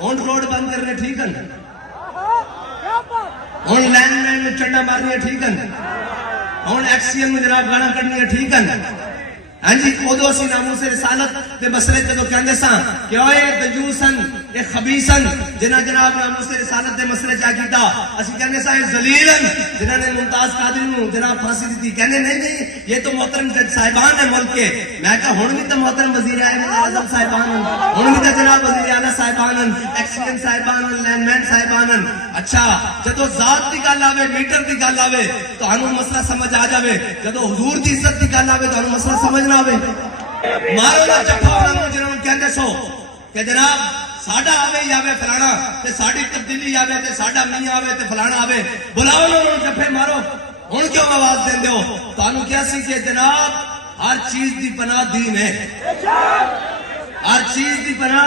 ہوں روڈ بند کرنے ٹھیک ہے، ہوں لینڈ مین میں چنڈا مارنی ٹھیک ہے، ہوں ایکسین میں جناب گانا کڈنی ٹھیک ہے۔ ہاں جی ادو اسی ناموس رسالت کے مسئلے جدو کہندے ساں کہ اوے دجوسن اے خبیثن جنہاں جناب ناموس رسالت کے مسئلے چا کیتا، اسی کہندے ساں اے ذلیلن جنہاں نے ممتاز قادری نو جناب پھانسی دیتی، کہندے نہیں یہ تو محترم جج صاحبان ہیں ملک کے۔ میں کہا ہن بھی تو محترم وزیر اعظم صاحبان ہیں، ہن بھی تو جناب وزیر اعلیٰ صاحبان ہیں، ایکسین صاحبان ہیں، لینڈ مین صاحبان ہیں۔ اچھا جدو ذات کی گل آوے، میٹر کی گل آوے تو ہمیں مسئلہ سمجھ آ جاوے، جدو حضور کی عزت کی گل آوے تو ہمیں مسئلہ سمجھ نہ آوے۔ مارو نہ چپا انہوں جنہوں کہندے سو کہ جناب ساڈا آوے ہی آوے فلانا تے ساڈی تبدیلی آوے تے ساڈا میاں آوے تے فلانا آوے، بلاؤ انہوں جفے مارو۔ ہن کیوں آواز دیندے ہو؟ تانوں کیا سی کہ جناب ہر چیز دی پناہ دین ہے، ہر چیز دی پناہ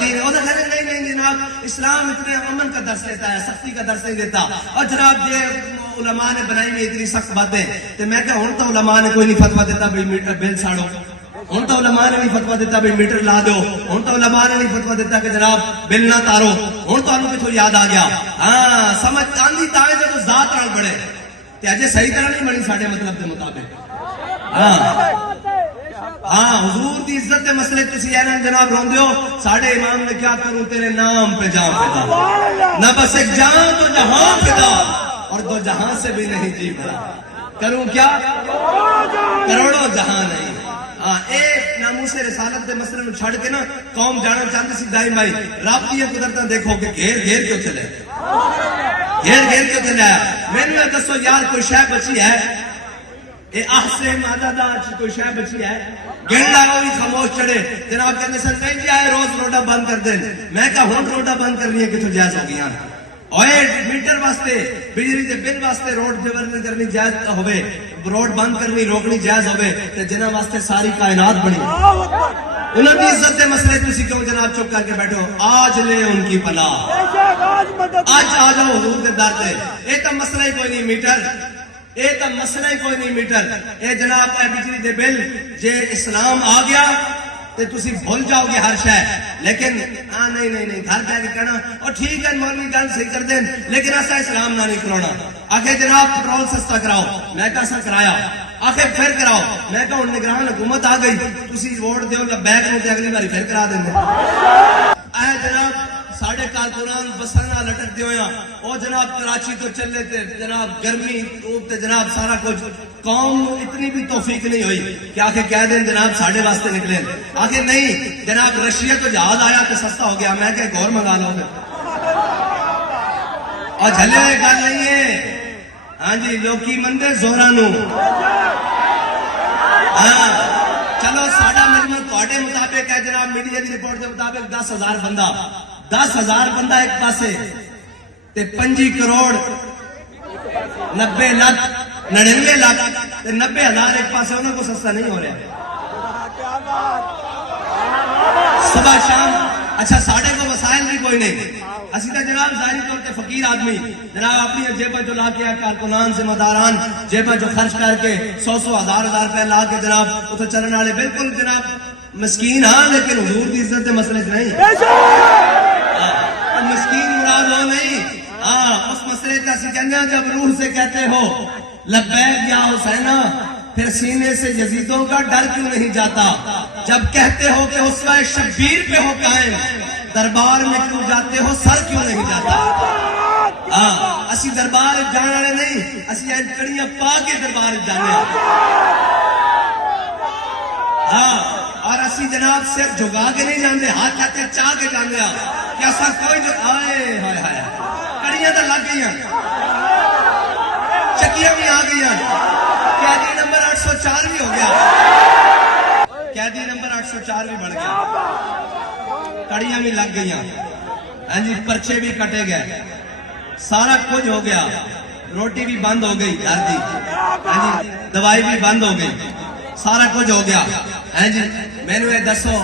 دین ہے۔ وہ تو کہتے نہیں نہیں جناب اسلام اتنے امن کا درس دیتا ہے، سختی کا درس نہیں دیتا۔ اور جناب یہ علماء نے بنائی ہوئی اتنی سخت باتیں، تو میں کہا ہوں تو علماء نے کوئی نہیں فتویٰ دیتا بھئی میٹر بل ساڑو، ہوں تو علماء نے نہیں فتویٰ دیتا بھئی میٹر لا دو، ہوں تو علماء نے نہیں فتویٰ دیتا کہ جناب بل نہ تارو۔ ہوں تو انہوں کتھوں یاد آ گیا، ہاں سمجھ آندھی تائیں جب ذات نال بڑے تے اجے صحیح طرح نہیں بنی ساڈے مطلب دے مطابق۔ ہاں حضور دی عزت دے مسئلے تسی اعلان جناب روندے ہو، ساڈے امام نے کیا کروں تیرے نام پہ جان فدا، نہ بس ایک جان تو جہاں فدا اور دو جہاں سے بھی نہیں جی بھرا، کروں کیا کروڑوں جہاں نہیں۔ ہاں ایک ناموس رسالت دے مسئلے نو چھڑ کے نا قوم جانا چاہتی سی دائیں بھائی رب دی قدرتاں دیکھو کہ گھیر گھیر کیوں چلے، گھیر گھیر کیوں چلے۔ مینوں دسو یار کوئی شے بچی ہے اے احسے مادہ دا کوئی شے بچی ہے؟ گن لاؤ بھی خاموش چڑے۔ جناب کہنے سن نہیں جی آئے روز روڈا بند کر دیں، میں کہا ہون روڈا بند کرنی ہے کتوں جائز ہو گیا۔ اوے میٹر واسطے بجلی دے بل واسطے روڈ جبرن کرنی جائز ہوئے، روڈ بند کرنی روکنی جائز ہوئے تے جنہاں واسطے ساری کائنات بنی۔ انہوں نے عزت دے مسئلے تسی کیوں جناب چپ کر کے بیٹھو؟ آج لے ان کی پناہ، آج آ جاؤ حضور دے در تے۔ اے تا مسئلہ ہی کوئی نہیں میٹر، اے تا مسئلہ ہی کوئی نہیں میٹر، اے جناب اے بجلی دے بل جے اسلام آ گیا تے تسی بھول جاؤ گے ہر شے۔ لیکن نہیں گھر کہہ کے کہنا اور ٹھیک ہے مولوی گل صحیح کر دیں لیکن ایسا اسلام نہ نہیں کرانا۔ آخر جناب پٹرول سستا کراؤ، میں کہا سا کرایا، آخر پھر کراؤ، میں کہا ہن نگران حکومت آ گئی تسی ووٹ دیو لبیک نو تے اگلی باری پھر کرا دیں گے۔ اے جناب ساڑھے کارکنان بسرنا لٹک دے ہویا، او جناب کراچی تو چلے تے جناب گرمی اوپ تے جناب سارا کچھ، قوم اتنی بھی توفیق نہیں ہوئی کہ آخر کہہ دیں جناب ساڑھے واسطے نکلے۔ آخر نہیں جناب رشیا تو جہاز آیا تو سستا ہو گیا، میں کہ گور منگا لو گے اور جھلے ہوئے گل نہیں ہے۔ ہاں جی لوکی مندے زہرا نو، ہاں چلو ساڑھا مجموع تواڈے مطابق ہے جناب میڈیا دی رپورٹ دے مطابق 10,000 بندہ، 10,000 بندہ ایک پاسے تے 25 کروڑ 90 لاکھ 99 لاکھ تے 90,000 ایک پاسے، انہوں کو سستا نہیں ہو رہا صبح شام۔ اچھا ساڑھے کو وسائل بھی کوئی نہیں، اسی تو جناب ظاہری طور پہ فقیر آدمی جناب اپنی جیبیں جو لا کے کارکنان ذمہ داران جیبیں جو خرچ کر کے 100 ہزار روپے لا کے جناب اتنے چلنے والے بالکل جناب مسکین، ہاں لیکن حضور کی عزت کے مسئلے سے نہیں، مسکین مراد ہو نہیں، ہاں اس مسئلے کا اسی کہنے ہیں جب روح سے کہتے ہو لبیک یا حسینہ پھر سینے سے یزیدوں کا ڈر کیوں نہیں جاتا، جب کہتے ہو کہ اسوہ شبیر پہ ہو قائم دربار میں کیوں جاتے ہو سر کیوں نہیں جاتا۔ ہاں اسی دربار جانے والے نہیں، اسی کڑیاں پا کے دربار جانے، ہاں اور اسی جناب سر جھگا کے نہیں جاندے، ہاتھ ہاتھ چاہ کے جاندے کہ ایسا کوئی جو آئے ہائے ہائے کڑیاں تو لگ گئی ہیں، چکیاں بھی آ گئی ہیں، قیدی نمبر 804 بھی ہو گیا، قیدی نمبر 804 بھی بڑھ گیا، کڑیاں بھی لگ گئی ہیں، ہاں جی پرچے بھی کٹے گئے، سارا کچھ ہو گیا، روٹی بھی بند ہو گئی گھر دی، ہاں جی دوائی بھی بند ہو گئی، سارا کچھ ہو گیا۔ ہاں جی مینوں یہ دسو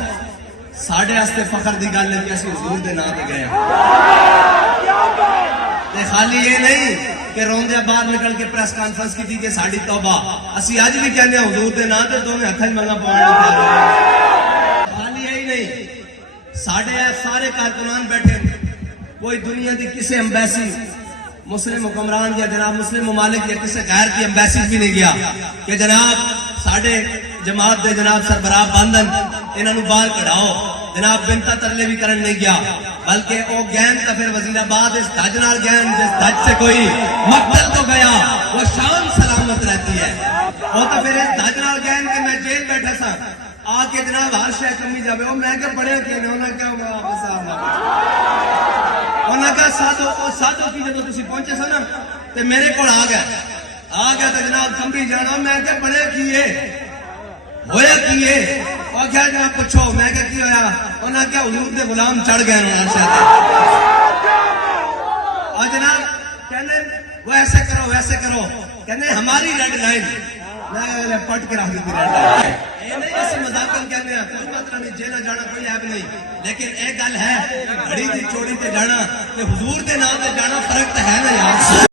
ساڈے واسطے فخر دی گل ہے کہ اسی حضور دے نام تے گئے تے خالی یہ نہیں کہ روندے باہر نکل کے پریس کانفرنس کی کہ ساڈی توبہ، اسی اج بھی کہنے حضور دے نام تے دوویں ہتھاں منگا پاؤن لے، خالی یہی نہیں ساڑھے سارے کارکنان بیٹھے کوئی دنیا کی کسی ایمبیسی مسلم حکمران یا جناب مسلم ممالک یا کسی غیر کی ایمبیسی بھی نہیں گیا کہ جناب ساڑھے جماعت دے جناب سربراہ باندن انہاں نو باہر کڑھاؤ جناب بنتا ترلے بھی کرن نہیں گیا بلکہ او گین تا پھر وزیر آباد اس دھج نال گین جس دھج سے کوئی مقتل تو گیا وہ شان سلامت رہتی ہے وہ تو پھر اس دھج نال گین کہ میں جیل بیٹھا سا آ کے جناب ہر شے کمی جاوے او میں کہ پڑھیا کی نے انہاں کیا واپس انہاں کہا سادو کی جب تسی پہنچے سا نا تے میرے کول آ گیا تو جناب کمبی جانا میں کہ پڑھے کیے ہویا کیے اور کیا جناب پوچھو میں کہ کی ہویا انہاں کیا حضور دے غلام چڑھ گئے انہاں شاید اور جناب کہنے وہ ایسے کرو کہنے ہماری ریڈ لائن میں پٹ کے رکھ دی ریڈ لائن نہیں اسی مذاکر کہنے ہیں کوئی مطلب نہیں جیلہ جانا کوئی عیب نہیں لیکن ایک گل ہے گھڑی دی چوڑی تے جانا تے حضور دے نام تے جانا فرق تے ہے نا یار